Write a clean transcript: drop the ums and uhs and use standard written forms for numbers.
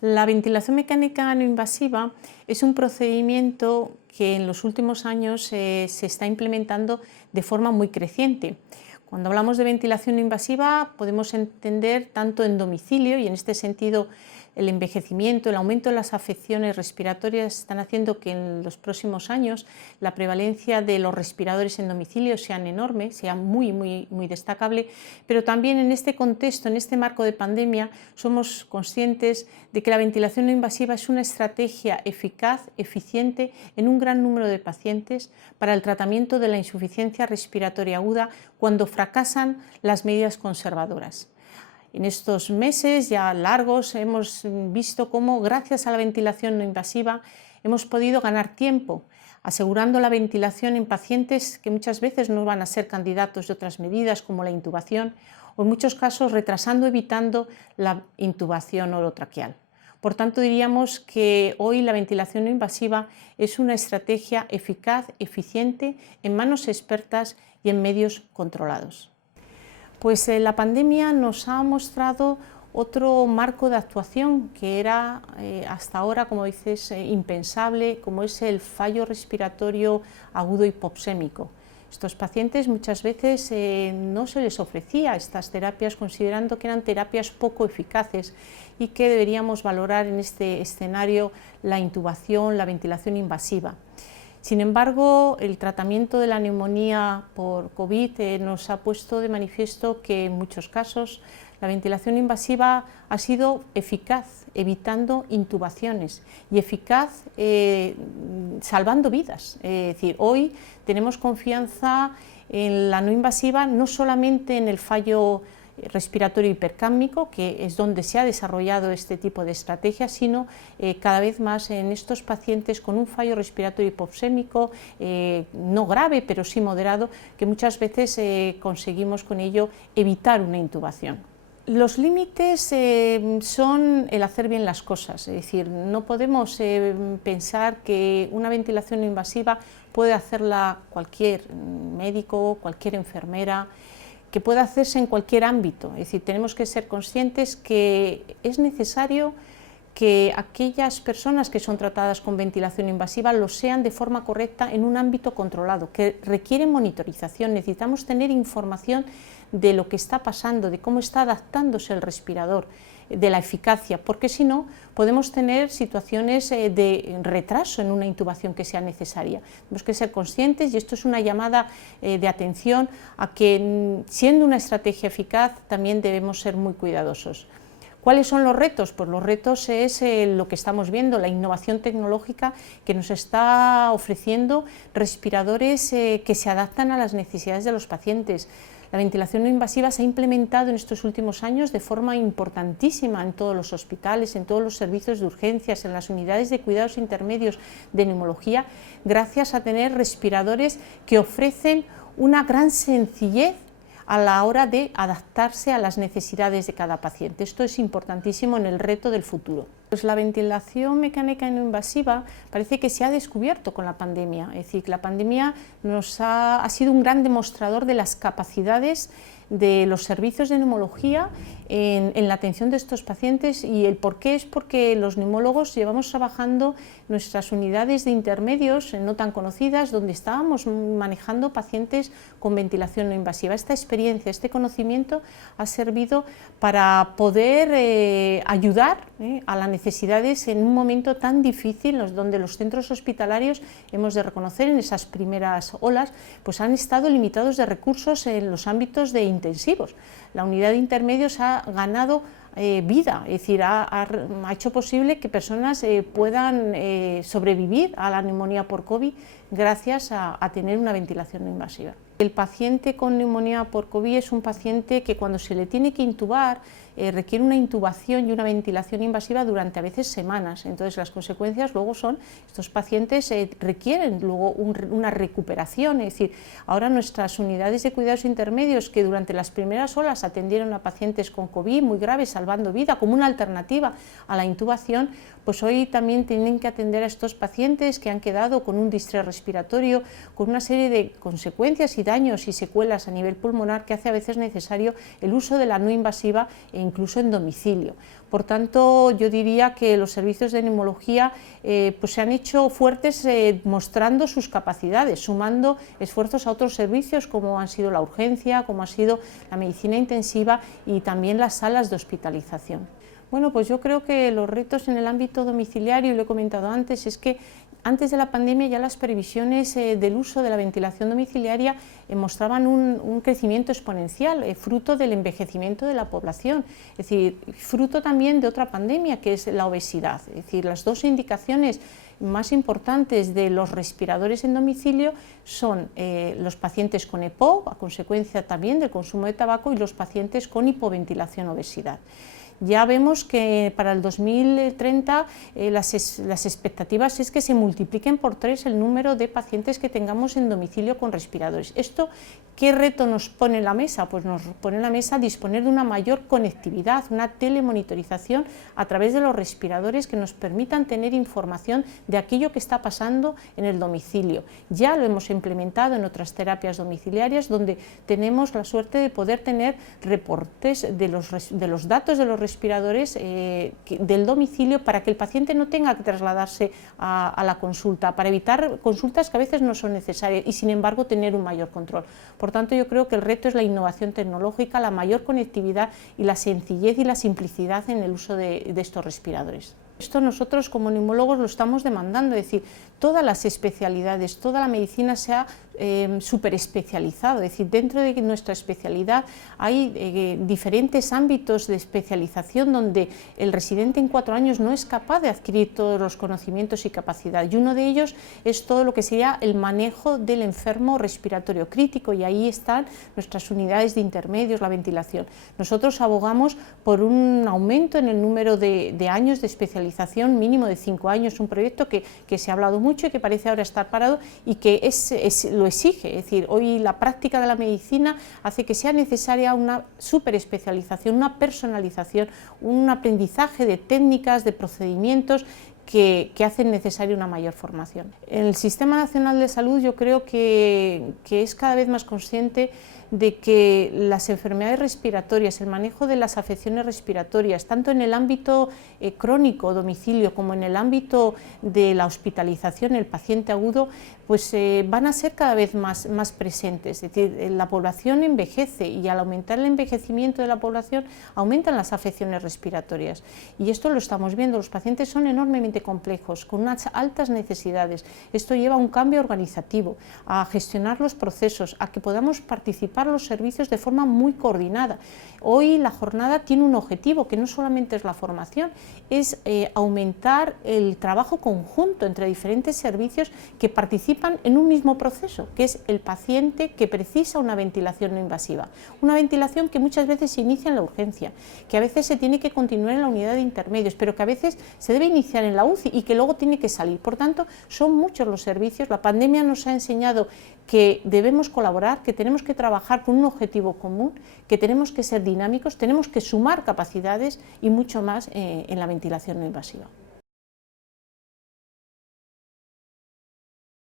La ventilación mecánica no invasiva es un procedimiento que en los últimos años se está implementando de forma muy creciente. Cuando hablamos de ventilación no invasiva podemos entender tanto en domicilio, y en este sentido el envejecimiento, el aumento de las afecciones respiratorias están haciendo que en los próximos años la prevalencia de los respiradores en domicilio sean enorme, sea muy destacable, pero también en este contexto, en este marco de pandemia, somos conscientes de que la ventilación no invasiva es una estrategia eficaz, eficiente en un gran número de pacientes para el tratamiento de la insuficiencia respiratoria aguda cuando fracasan las medidas conservadoras. En estos meses ya largos hemos visto cómo, gracias a la ventilación no invasiva, hemos podido ganar tiempo, asegurando la ventilación en pacientes que muchas veces no van a ser candidatos de otras medidas como la intubación, o en muchos casos retrasando, evitando la intubación orotraqueal. Por tanto, diríamos que hoy la ventilación no invasiva es una estrategia eficaz, eficiente, en manos expertas y en medios controlados. Pues la pandemia nos ha mostrado otro marco de actuación que era hasta ahora, como dices, impensable, como es el fallo respiratorio agudo hipoxémico. Estos pacientes muchas veces no se les ofrecía estas terapias considerando que eran terapias poco eficaces y que deberíamos valorar en este escenario la intubación, la ventilación invasiva. Sin embargo, el tratamiento de la neumonía por COVID nos ha puesto de manifiesto que en muchos casos la ventilación invasiva ha sido eficaz, evitando intubaciones, y eficaz salvando vidas. Es decir, hoy tenemos confianza en la no invasiva, no solamente en el fallo respiratorio hipercámico, que es donde se ha desarrollado este tipo de estrategia, sino cada vez más en estos pacientes con un fallo respiratorio hipoxémico, no grave, pero sí moderado, que muchas veces conseguimos con ello evitar una intubación. Los límites son el hacer bien las cosas, es decir, no podemos pensar que una ventilación no invasiva puede hacerla cualquier médico, cualquier enfermera, que pueda hacerse en cualquier ámbito. Es decir, tenemos que ser conscientes que es necesario que aquellas personas que son tratadas con ventilación invasiva lo sean de forma correcta en un ámbito controlado, que requiere monitorización. Necesitamos tener información de lo que está pasando, de cómo está adaptándose el respirador, de la eficacia, porque si no podemos tener situaciones de retraso en una intubación que sea necesaria. Tenemos que ser conscientes, y esto es una llamada de atención a que, siendo una estrategia eficaz, también debemos ser muy cuidadosos. ¿Cuáles son los retos? Pues los retos es lo que estamos viendo, la innovación tecnológica que nos está ofreciendo respiradores que se adaptan a las necesidades de los pacientes. La ventilación no invasiva se ha implementado en estos últimos años de forma importantísima en todos los hospitales, en todos los servicios de urgencias, en las unidades de cuidados intermedios de neumología, gracias a tener respiradores que ofrecen una gran sencillez a la hora de adaptarse a las necesidades de cada paciente. Esto es importantísimo en el reto del futuro. Pues la ventilación mecánica no invasiva parece que se ha descubierto con la pandemia, es decir, que la pandemia ha sido un gran demostrador de las capacidades de los servicios de neumología en la atención de estos pacientes, y el por qué es porque los neumólogos llevamos trabajando nuestras unidades de intermedios no tan conocidas, donde estábamos manejando pacientes con ventilación no invasiva. Esta experiencia, este conocimiento ha servido para poder ayudar a las necesidades en un momento tan difícil, donde los centros hospitalarios, hemos de reconocer, en esas primeras olas, pues han estado limitados de recursos en los ámbitos de intensivos. La unidad de intermedios ha ganado vida, es decir, ha hecho posible que personas puedan sobrevivir a la neumonía por COVID gracias a tener una ventilación no invasiva. El paciente con neumonía por COVID es un paciente que, cuando se le tiene que intubar, requiere una intubación y una ventilación invasiva durante a veces semanas. Entonces las consecuencias luego son, estos pacientes requieren luego una recuperación. Es decir, ahora nuestras unidades de cuidados intermedios, que durante las primeras olas atendieron a pacientes con COVID muy graves, salvando vida como una alternativa a la intubación, pues hoy también tienen que atender a estos pacientes que han quedado con un distrés respiratorio, con una serie de consecuencias y daños y secuelas a nivel pulmonar que hace a veces necesario el uso de la no invasiva e incluso en domicilio. Por tanto, yo diría que los servicios de neumología pues se han hecho fuertes mostrando sus capacidades, sumando esfuerzos a otros servicios como han sido la urgencia, como ha sido la medicina intensiva y también las salas de hospitalización. Bueno, pues yo creo que los retos en el ámbito domiciliario, y lo he comentado antes, es que antes de la pandemia ya las previsiones del uso de la ventilación domiciliaria mostraban un crecimiento exponencial, fruto del envejecimiento de la población, es decir, fruto también de otra pandemia que es la obesidad. Es decir, las dos indicaciones más importantes de los respiradores en domicilio son los pacientes con EPOC, a consecuencia también del consumo de tabaco, y los pacientes con hipoventilación obesidad. Ya vemos que para el 2030 las expectativas es que se multipliquen por 3 el número de pacientes que tengamos en domicilio con respiradores. ¿Esto qué reto nos pone en la mesa? Pues nos pone en la mesa disponer de una mayor conectividad, una telemonitorización a través de los respiradores que nos permitan tener información de aquello que está pasando en el domicilio. Ya lo hemos implementado en otras terapias domiciliarias donde tenemos la suerte de poder tener reportes de los datos de los respiradores del domicilio para que el paciente no tenga que trasladarse a la consulta, para evitar consultas que a veces no son necesarias y sin embargo tener un mayor control. Por tanto, yo creo que el reto es la innovación tecnológica, la mayor conectividad y la sencillez y la simplicidad en el uso de estos respiradores. Esto nosotros como neumólogos lo estamos demandando, es decir, todas las especialidades, toda la medicina se ha súper especializado, es decir, dentro de nuestra especialidad hay diferentes ámbitos de especialización donde el residente en 4 años no es capaz de adquirir todos los conocimientos y capacidad, y uno de ellos es todo lo que sería el manejo del enfermo respiratorio crítico, y ahí están nuestras unidades de intermedios, la ventilación. Nosotros abogamos por un aumento en el número de años de especialización mínimo de 5 años, un proyecto que se ha hablado mucho y que parece ahora estar parado y que lo exige, es decir, hoy la práctica de la medicina hace que sea necesaria una superespecialización, una personalización, un aprendizaje de técnicas, de procedimientos que hacen necesaria una mayor formación. El Sistema Nacional de Salud yo creo que es cada vez más consciente de que las enfermedades respiratorias, el manejo de las afecciones respiratorias, tanto en el ámbito crónico, domicilio, como en el ámbito de la hospitalización, el paciente agudo, pues van a ser cada vez más presentes. Es decir, la población envejece y al aumentar el envejecimiento de la población aumentan las afecciones respiratorias. Y esto lo estamos viendo, los pacientes son enormemente complejos, con unas altas necesidades. Esto lleva a un cambio organizativo, a gestionar los procesos, a que podamos participar los servicios de forma muy coordinada. Hoy la jornada tiene un objetivo que no solamente es la formación, es aumentar el trabajo conjunto entre diferentes servicios que participan en un mismo proceso, que es el paciente que precisa una ventilación no invasiva. Una ventilación que muchas veces se inicia en la urgencia, que a veces se tiene que continuar en la unidad de intermedios, pero que a veces se debe iniciar en la UCI y que luego tiene que salir. Por tanto, son muchos los servicios. La pandemia nos ha enseñado que debemos colaborar, que tenemos que trabajar con un objetivo común, que tenemos que ser dinámicos, tenemos que sumar capacidades y mucho más en la ventilación no invasiva.